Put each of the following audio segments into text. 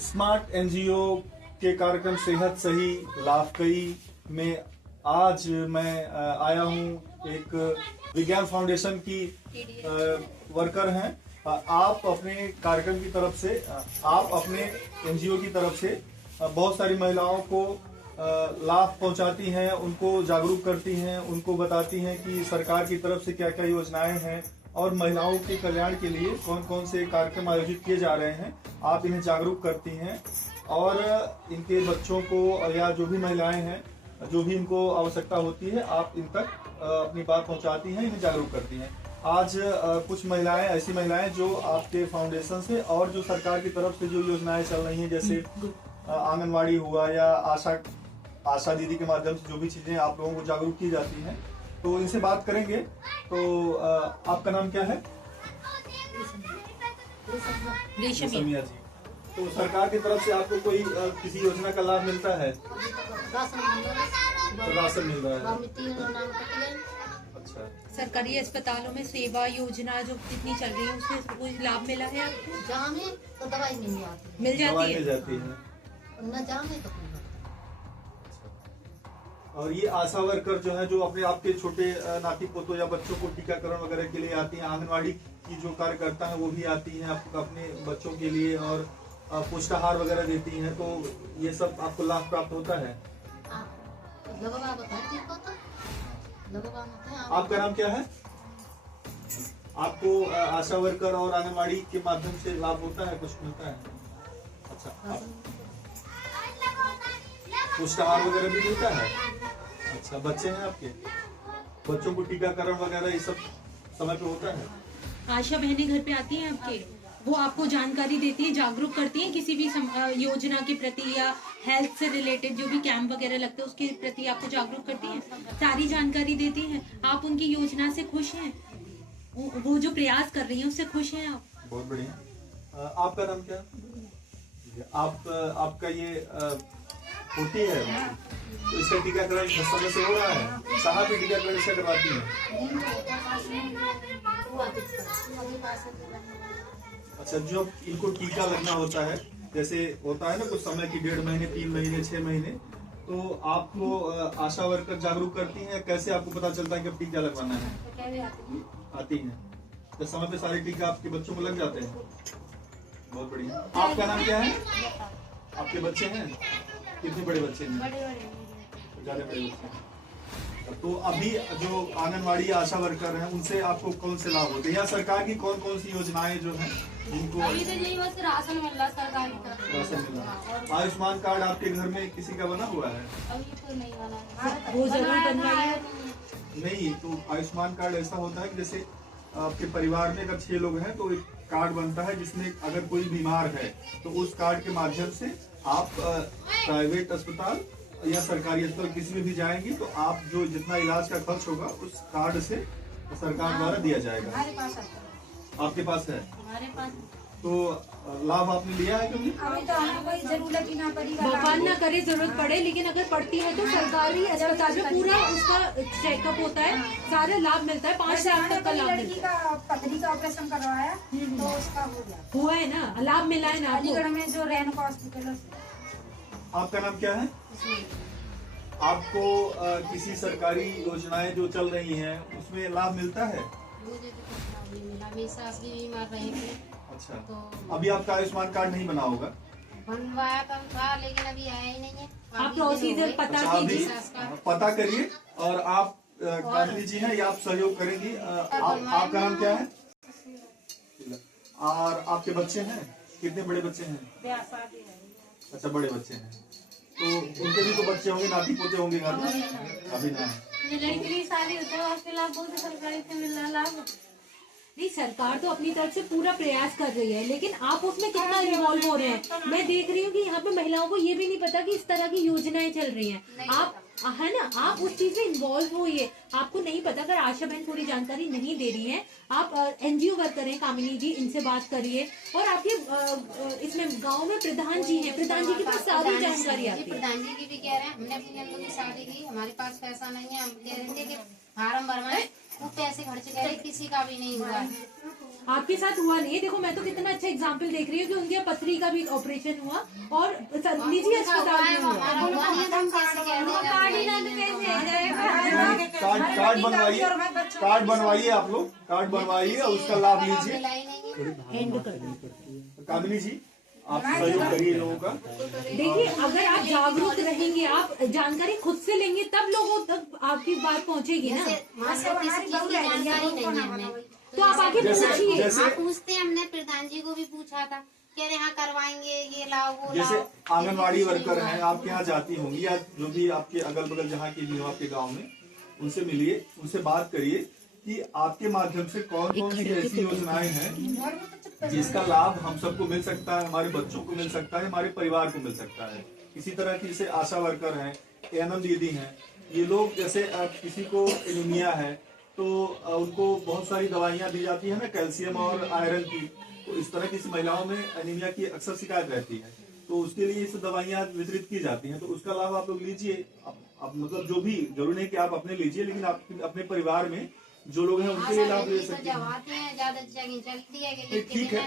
Smart NGO के कार्यक्रम सेहत सही लाभकई में आज मैं आया हूं। एक विज्ञान फाउंडेशन की वर्कर हैं। आप अपने कार्यक्रम की तरफ से, आप अपने एनजीओ की तरफ से बहुत सारी महिलाओं को लाभ पहुंचाती हैं, उनको जागरूक करती हैं, उनको बताती हैं कि सरकार की तरफ से क्या क्या योजनाएं हैं और महिलाओं के कल्याण के लिए कौन कौन से कार्यक्रम आयोजित किए जा रहे हैं। आप इन्हें जागरूक करती हैं और इनके बच्चों को या जो भी महिलाएं हैं, जो भी इनको आवश्यकता होती है, आप इन तक अपनी बात पहुंचाती हैं, इन्हें जागरूक करती हैं। आज कुछ महिलाएं, ऐसी महिलाएं जो आपके फाउंडेशन से और जो सरकार की तरफ से जो योजनाएं चल रही हैं, जैसे आंगनवाड़ी हुआ या आशा दीदी के माध्यम से जो भी चीजें आप लोगों को जागरूक की जाती हैं, तो इनसे बात करेंगे। तो आपका नाम क्या है? रेशमिया जी। तो सरकार की तरफ से आपको कोई किसी योजना का लाभ मिलता है? राशन मिल रहा है। अच्छा। सरकारी अस्पतालों में सेवा योजना जो जितनी चल रही है उसमें कोई लाभ मिला है आपको? जहाँ में तो दवाई नहीं आती, मिल जाती है। न जहाँ में तो और ये आशा वर्कर जो है, जो अपने आपके छोटे नाती पोतों या बच्चों को टीकाकरण वगैरह के लिए आती हैं, आंगनवाड़ी की जो कार्यकर्ता है वो भी आती हैं अपने बच्चों के लिए और पुष्टाहार वगैरह देती हैं। तो ये सब आपको लाभ प्राप्त होता है? आपका नाम क्या है? आपको आशा वर्कर और आंगनवाड़ी के माध्यम से लाभ होता है, कुछ मिलता है? अच्छा, पुष्टाहार वगैरह भी मिलता है? अच्छा, बच्चे हैं आपके? बच्चों को टीकाकरण वगैरह ये सब समय पे होता है? आशा बहनें घर पे आती हैं आपके, वो आपको जानकारी देती है, जागरूक करती हैं किसी भी योजना के प्रति या हेल्थ से रिलेटेड जो भी कैंप वगैरह लगते हैं उसके प्रति आपको जागरूक करती हैं, सारी जानकारी देती हैं। आप उनकी योजना से खुश हैं? वो जो प्रयास कर रही हैं उससे खुश हैं आप? बहुत बढ़िया। आपका नाम क्या? आपका ये होती है, तो इसका टीकाकरण समय से हो रहा है? कहाँ पे टीकाकरण इसका करवाती है? अच्छा, जो इनको टीका लगना होता है, जैसे होता है ना कुछ समय की 1.5 महीने, 3 महीने, 6 महीने, तो आपको आशा वर्कर जागरूक करती हैं? कैसे आपको पता चलता है कि अब टीका लगवाना है? आती हैं तो समय पे सारे टीका आपके बच्चों को लग जाते हैं? बहुत बढ़िया। आपका नाम क्या है? आपके बच्चे हैं? कितने बड़े बच्चे हैं? ज्यादा बड़े बच्चे हैं। तो अभी जो आंगनवाड़ी आशा वर्कर हैं उनसे आपको कौन से लाभ होते हैं, या सरकार की कौन कौन सी योजनाएं जो हैं जिनको? अभी तो यही बस राशन मिल रहा सरकार की तरफ से। राशन मिल रहा है। आयुष्मान कार्ड आपके घर में किसी का बना हुआ है? अभी तो नहीं बना है, वो जरूर बनवाइए। नहीं, तो आयुष्मान कार्ड ऐसा होता है कि जैसे आपके परिवार में अगर 6 लोग हैं तो एक कार्ड बनता है जिसमें अगर कोई बीमार है तो उस कार्ड के माध्यम से आप प्राइवेट अस्पताल या सरकारी अस्पताल किसी में भी जाएंगे तो आप जो जितना इलाज का खर्च होगा उस कार्ड से सरकार द्वारा दिया जाएगा। हमारे पास है। आपके पास है? हमारे पास तो लाभ आपने लिया है कभी? अभी तो हमें कोई जरूरत ही ना पड़ी। भगवान ना करे जरूरत पड़े, लेकिन अगर पड़ती है तो सरकारी अस्पताल में पूरा उसका चेकअप होता है, सारा लाभ मिलता है, 5 लाख तक का लाभ मिलता है। पथरी का ऑपरेशन करवाया तो उसका हो गया, हुआ है ना, लाभ मिला है ना आपको? अलीगढ़ में जो रेणुका हॉस्पिटल। आपका नाम क्या है? आपको किसी सरकारी योजनाएं जो चल रही हैं उसमें लाभ मिलता है? मुझे तो कुछ नहीं मिला, मेरी सास भी बीमार रही थी। अच्छा, तो अभी आपका आयुष्मान कार्ड नहीं बना होगा? बनवाया था लेकिन अभी आया ही नहीं है। आप प्रोसीजर पता अच्छा, अभी कीजिए, पता करिए और आप काजली जी हैं, ये आप सहयोग करेंगी। आपका नाम क्या है? और आपके बच्चे हैं? कितने बड़े बच्चे हैं? अच्छा, बड़े बच्चे हैं, तो उनके भी तो बच्चे होंगे, नाती पोते होंगे घर में? अभी ना है। लड़की की शादी होता है उसके लाभ बहुत सरकारी से मिल रहा लाभ। नहीं, सरकार तो अपनी तरफ से पूरा प्रयास कर रही है, लेकिन आप उसमें कितना इन्वॉल्व हो रहे हैं? मैं देख रही हूँ कि यहाँ पे महिलाओं को ये भी नहीं पता कि इस तरह की योजनाएं चल रही हैं। आप है ना, आप उस चीज में इन्वॉल्व होइए। आपको नहीं पता, अगर आशा बहन पूरी जानकारी नहीं दे रही है, आप एनजीओ वर्कर हैं कामिनी जी, इनसे बात करिए। और आपके इसमें गांव में प्रधान जी हैं, प्रधान जी के पास सारी जानकारी आती है। प्रधान जी की भी कह रहे हैं, हमने अपनी नंदों की शादी की, हमारे पास पैसा नहीं है, हम कह रहे थे कि फार्म भरवाएं, वो पैसे खर्च करे, किसी का भी नहीं हुआ। आपके साथ हुआ नहीं है। देखो मैं तो कितना अच्छा एग्जाम्पल देख रही हूँ कि उनके यहाँ पथरी का भी ऑपरेशन हुआ और निजी अस्पताल में हुआ। कार्ड बनवाइए, आप लोग कार्ड बनवाइए और उसका लाभ लीजिए। कामिनी जी, आप सहयोग करिए लोगों का। देखिए अगर आप जागरूक रहेंगे, आप जानकारी खुद से लेंगे, तब लोगों तक आपकी बात पहुंचेगी ना। जानकारी नहीं है हमें, तो आप आगे पूछिए। हाँ पूछते हैं, हमने प्रधान जी को भी पूछा था, कह रहे हाँ करवाएंगे, ये लाओ वो जैसे लाओ। आंगनवाड़ी वर्कर हैं, आपके यहाँ जाती होंगी या जो भी आपके अगल बगल जहाँ की भी हो आपके गांव में, उनसे मिलिए, उनसे बात करिए कि आपके माध्यम से कौन कौन सी ऐसी योजनाएं हैं जिसका लाभ हम सबको मिल सकता है, हमारे बच्चों को मिल सकता है, हमारे परिवार को मिल सकता है। इसी तरह की जैसे आशा वर्कर हैं, एएनएम दीदी हैं, ये लोग जैसे किसी को एनीमिया है तो उनको बहुत सारी दवाइयां दी जाती है ना, कैल्शियम और आयरन की। तो इस तरह की महिलाओं में एनीमिया की अक्सर शिकायत रहती है, तो उसके लिए इस दवाइयां वितरित की जाती हैं। तो उसका लाभ आप लोग लीजिए। अब मतलब जो भी जरूरी नहीं कि आप अपने लीजिए, लेकिन आप अपने परिवार में जो लोग हैं उनके लिए लाभ ले सकते हैं। ठीक है,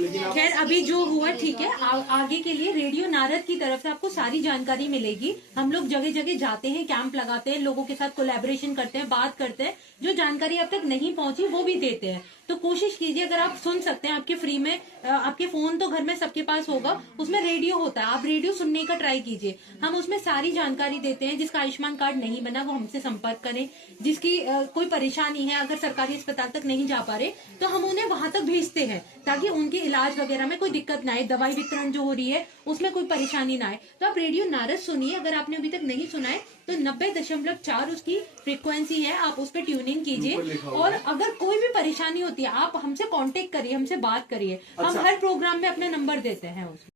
लेकिन आप खैर अभी जो हुआ ठीक है, आगे के लिए रेडियो नारद की तरफ से आपको सारी जानकारी मिलेगी। हम लोग जगह जगह जाते हैं, कैंप लगाते हैं, लोगों के साथ कोलैबोरेशन करते हैं, बात करते हैं, जो जानकारी अब तक नहीं पहुंची वो भी देते हैं। तो कोशिश कीजिए, अगर आप सुन सकते हैं, आपके फ्री में, आपके फोन तो घर में सबके पास होगा, उसमें रेडियो होता है, आप रेडियो सुनने का ट्राई कीजिए। हम उसमें सारी जानकारी देते हैं। जिसका आयुष्मान कार्ड नहीं बना वो हमसे संपर्क करें, जिसकी कोई परेशानी है, अगर सरकारी अस्पताल तक नहीं जा पा रहे तो हम उन्हें वहां तक भेजते हैं ताकि उनके इलाज वगैरह में कोई दिक्कत ना आए, दवाई वितरण जो हो रही है उसमें कोई परेशानी ना आए। तो आप रेडियो नारद सुनिए, अगर आपने अभी तक नहीं सुना है तो 90.4 उसकी फ्रीक्वेंसी है, आप उस पर ट्यूनिंग कीजिए। और अगर कोई भी परेशानी होती है आप हमसे कांटेक्ट करिए, हमसे बात करिए। हम हर प्रोग्राम में अपना नंबर देते हैं उसमें।